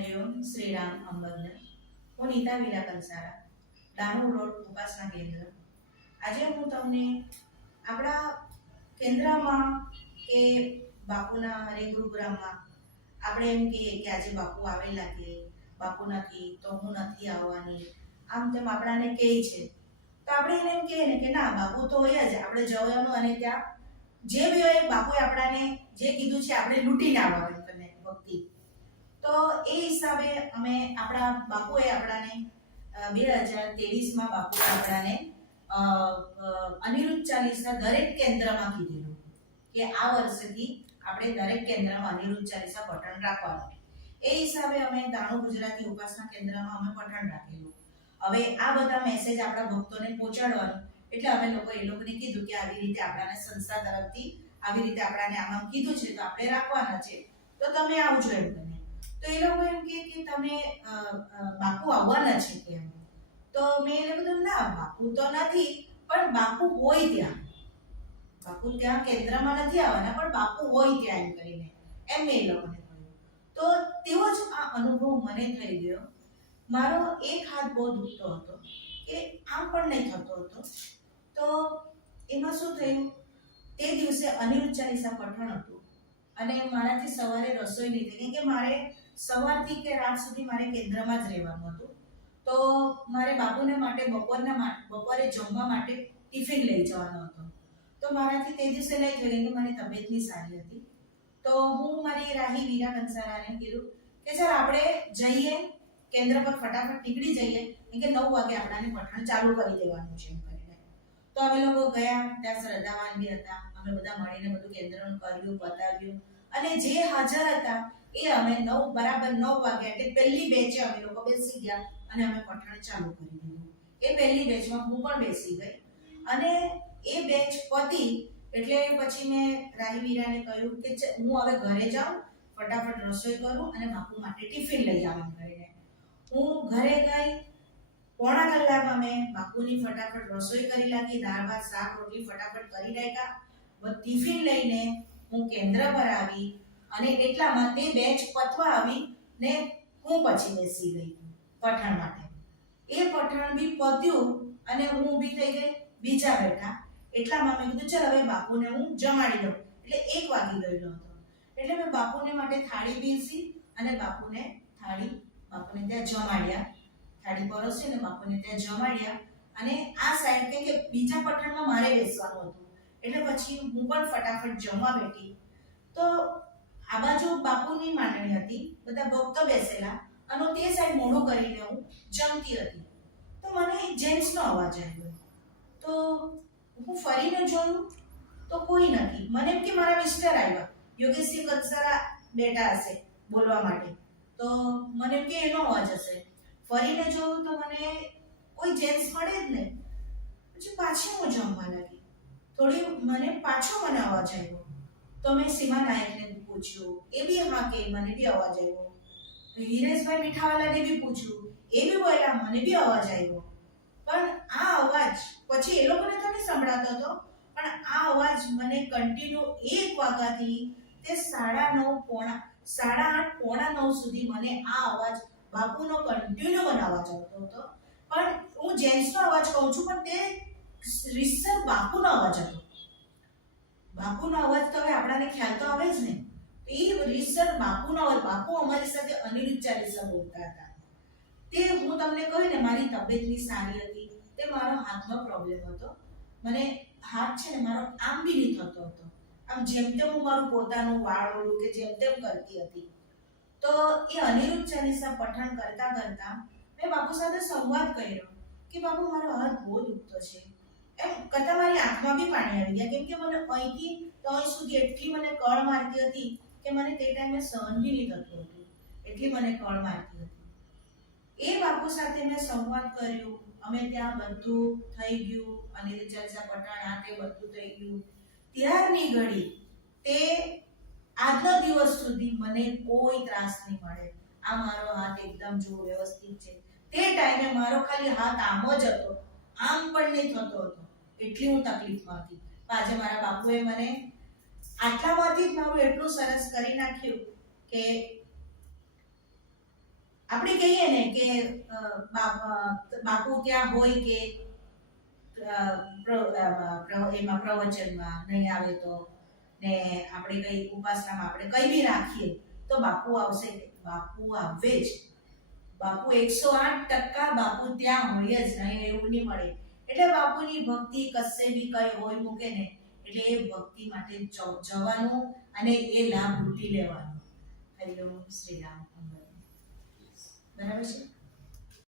હરિઓમ શ્રી રામ અંબરને હું Nita villa Kansara Damor road ઉપાસના કેન્દ્ર. આજે હું તમને આપણા કેન્દ્રમાં કે બાપુના હરિગુરુગ્રામમાં આપણે એમ કહીએ કે આજે બાપુ આવેલા કે બાપુ નથી તો હું નથી આવવાની, આમ તેમ આપણાને કહે છે. તો આપણે એને એમ કહીએ ને કે ના, બાપુ તો હોય જ, આપણે જવાનું અને ત્યાં જે બી હોય બાપુએ આપણાને જે કીધું છે આપણે લૂંટીને આવવાનું કરીને ભક્તિ. તો એ હિસાબે અમે આપણા બાપુએ આપણાને 2023માં બાપુએ આપણાને અનિરુદ્ધ ચાલીસા દરેક કેન્દ્રમાં કીધેલું કે આ વર્ષથી આપણે દરેક કેન્દ્રમાં અનિરુદ્ધ ચાલીસા પઠન રાખવાનું. એ હિસાબે અમે દાણુ ગુજરાતી ઉપાસના કેન્દ્રમાં અમે પઠન રાખેલું. હવે આ બધા મેસેજ આપણા ભક્તોને પહોંચાડવાનું, એટલે અમે લોકો એ લોકોને કીધું કે આવી રીતે આપણાને સંસ્થા તરફથી આવી રીતે આપણાને આમાં કીધું છે તો આપણે રાખવાના છે, તો તમે આવજો એમ કરીને. તો એ લોકો એમ કે તમે બાપુ આવવાના છે કેમ? તો મેં એને કીધું ના, બાપુ તો નથી, પણ બાપુ હોય ત્યાં, બાપુ ત્યાં કેન્દ્રમાં નથી આવવાના, પણ બાપુ હોય ત્યાં એમ કરીને એમ મેં એ લોકોને કહ્યું. તો તેવો જ આ અનુભવ મને થઈ ગયો. મારો એક હાથ બહુ દુખતો હતો કે આમ પણ નહીં થતો હતો. તો એમાં શું થયું, તે દિવસે અનિરુદ્ધ ચાલીસા પઠણ હતું અને મારાથી સવારે રસોઈ નહીં થઈ, કેમ કે મારે સવારથી કે રાત સુધી મારે કેન્દ્રમાં જ રહેવાનું હતું. તો મારે બાપુને માટે બપોરે જમવા માટે ટિફિન લઈ જવાનો હતો. તો મારાથી તે દિવસે નહીં થયું, કેમ કે મારી તબિયત નહીં સારી હતી. તો હું મારી રાહી વીરા કંસારાને કીધું કે સર આપણે જઈએ કેન્દ્ર પર, ફટાફટ નીકળી જઈએ, કેમ કે 9 વાગે આપણાને પઠણ ચાલુ કરી દેવાનું છે એમ કરીને. તો અમે લોકો ગયા, ત્યાં શ્રદ્ધાવાન બી હતા, અમે બધા મળીને બધું કેન્દ્રનું કર્યું, બતાવ્યું, અને જે હાજર હતા એ અમે બરાબર 9 વાગ્યા એટલે પહેલી બેચે અમે લોકો બેસી ગયા અને અમે પઠણ ચાલુ કરી દીધું. એ પહેલી બેચમાં હું પણ બેસી ગઈ અને એ બેચ પતી એટલે પછી મેં રાહી વીરાને કહ્યું કે હું હવે ઘરે જાઉં, ફટાફટ રસોઈ કરું અને બાપુ માટે ટિફિન લઈ આવું કરીને. હું ઘરે ગઈ, પોણા કલાકમાં મેં બાપુની ફટાફટ રસોઈ કરી નાખી, દાળ ભાત શાક રોટલી ફટાફટ કરી નાખ્યા. ટિફિન લઈને હું કેન્દ્ર પર આવી અને એટલામાં તે બેચ પતવા આવી ને હું પછી બેસી ગઈ પઠણ માટે. એ પઠણ બી પત્યું અને હું ઊભી થઈ ગઈ, બીજા બેઠા. એટલામાં મેં કીધું ચાલ હવે બાપુને હું જમાડી દઉં, એટલે 1 વાગી ગયેલો હતો. એટલે મેં બાપુને માટે થાળી પીરસી અને બાપુને ત્યાં જમાડ્યા, થાળી પરોસી અને બાપુને ત્યાં જમાડ્યા. અને આ સાઈડ કે બીજા પઠણમાં મારે બેસવાનું હતું, એટલે પછી હું પણ ફટાફટ જમવા બેઠી. તો આ બાજુ બાપુની માંડણી હતી, બધા ભક્તો બેસેલા, અને તે સાઈડ મોઢું કરીને હું જમતી હતી. તો મને જેન્ટ્સનો અવાજ આવ્યો. તો હું ફરીને જોયું તો કોઈ નથી. મને એમ કે મારા મિસ્ટર આવ્યા, યોગેશજી કંસારા બેઠા હશે બોલવા માટે, તો મને એમ કે એનો અવાજ હશે. ફરીને જોયું તો મને કોઈ જેન્ટ્સ મળે જ નહીં. પછી પાછી હું જમવા લાગી. મને અવાજ આવ્યો. તો મેં સીમા નાયકને પૂછ્યું, એ બી હા કે મને બી અવાજ આવ્યો. હિરેશભાઈ મીઠાવાલાને બી પૂછ્યું, એ બી બોલ્યા મને બી અવાજ આવ્યો. પણ આ અવાજ પછી એ લોકોને તો નહીં સંભળાતો હતો, પણ આ અવાજ મને કન્ટિન્યુ 1 વાગ્યાથી તે 8:30 પોણા 9 સુધી મને આ અવાજ બાપુનો કન્ટિન્યુ મને અવાજ આવતો હતો. પણ હું જેન્ટ્સનો અવાજ કહું છું, પણ તે રીતસર બાપુનો અવાજ હતો. બાપુનો અવાજ તો હવે આપણાને ખ્યાલ તો આવે જ ને. એ રીતસર બાપુનો અવાજ, બાપુ અમારી સાથે અનિરુદ્ધ ચાલીસા બોલતા હતા. તે હું તમને કહ્યું ને, મારી તબિયત ની સારી હતી, તે મારો હાથનો પ્રોબ્લેમ હતો. મને હાથ છે ને મારો આમ બી નહીં થતો હતો, આમ જેમ તેમ હું મારું પોતાનું વાળ ઓળું કે જેમ તેમ કરતી હતી. તો એ અનિરુદ્ધ ચાલીસા પઠન કરતા કરતા મેં બાપુ સાથે સંવાદ કર્યો કે બાપુ મારો હાથ બહુ દુખતો છે. એમ કરતા મારી આંખમાં બી પાણી આવી ગયા, કેમ કે મને અહીંથી તો અહીં સુધી એટલી મને કળ મારતી હતી કે મને તે ટાઈમે સહન બી નહીં થતું હતું, એટલી મને કળ મારતી હતી. એ બાપુ સાથે મેં સંવાદ કર્યો, અમે ત્યાં બધું થઈ ગયું, અનિરુદ્ધ ચાલીસા પઠણ આ તે બધું થઈ ગયું. ત્યારની ઘડી તે આજનો દિવસ સુધી મને કોઈ ત્રાસ નહીં મળે. આ મારો હાથ એકદમ જો વ્યવસ્થિત છે. તે ટાઈમે મારો ખાલી હાથ આમ જ હતો, આમ પણ નહીં થતો હતો, એટલી હું તકલીફમાં હતી. આજે મારા બાપુએ મને આટલામાંથી જ મારું એટલું સરસ કરી નાખ્યું કે આપણે કહીએ ને કે બાપુ ત્યાં હોય કે એમાં પ્રવચનમાં નહીં આવે તો ને આપણે કઈ ઉપાસનામાં આપણે કઈ બી રાખીએ તો બાપુ આવશે. બાપુ આવે જ. બાપુ 108% બાપુ ત્યાં હોય જ નહીં એવું નહીં મળે. એટલે બાપુની ભક્તિ કશે બી કઈ હોય મૂકે ને એટલે એ ભક્તિ માટે જવાનું અને એ લાભ લૂંટી લેવાનો. હરિ ઓમ શ્રી રામ. બરાબર છે.